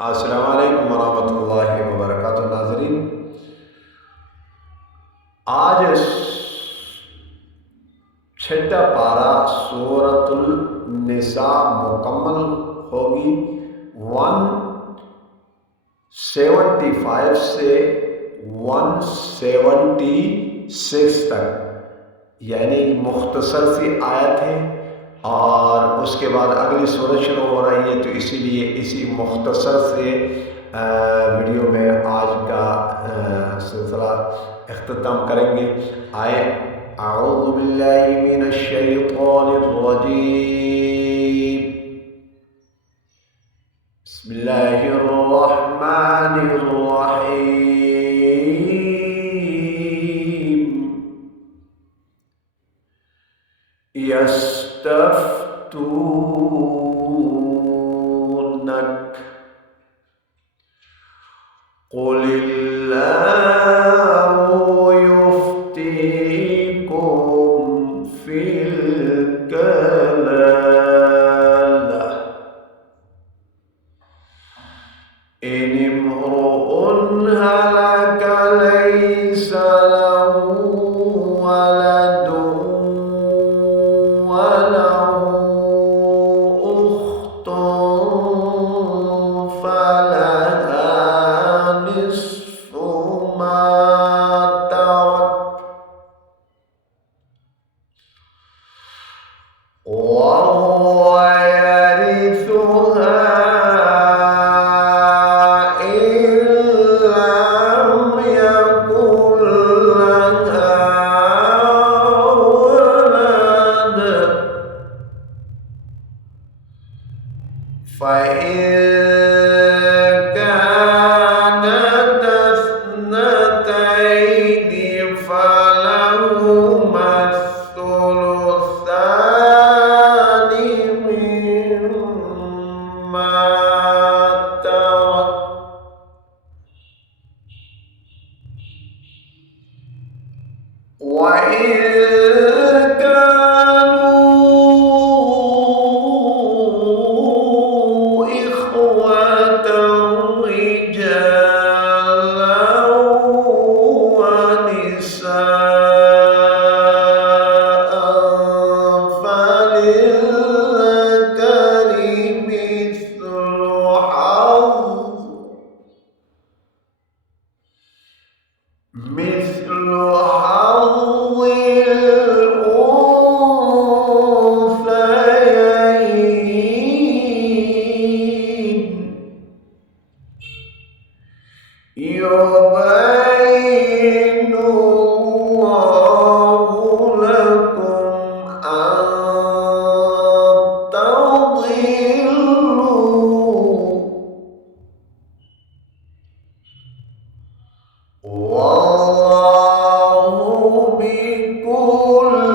अस्सलाम वालेकुम वरहमतुल्लाहि वबरकातुहू। नाज़रीन, आज छठा पारा सूरतुल निसा मुकम्मल होगी 175 से 176 तक, यानी मुख्तसर सी आयत है और उसके बाद अगली सूरत शुरू हो रही है। तो इसीलिए इसी मुख्तसर से वीडियो में आज का सिलसिला इख्तिताम करेंगे। आए अऊज़ु बिल्लाहि मिनश शैतानिर रजीम, बिस्मिल्लाहिर रहमानिर रहीम। यस्तफ्तूनक क़ुलिल्लाहु युफ्तीकुम फिल कलाला इन इम्रुउन हलक लैसा लहु वलदुन वलहु उख्तुन फलहा निस्फु मा तरक वहुव यरिथुहा فإن كانت اثنتين فلهما الثلثان مما ترك وإن مثل حظ الأنثيين يبين الله لكم أن تضلوا والله بكل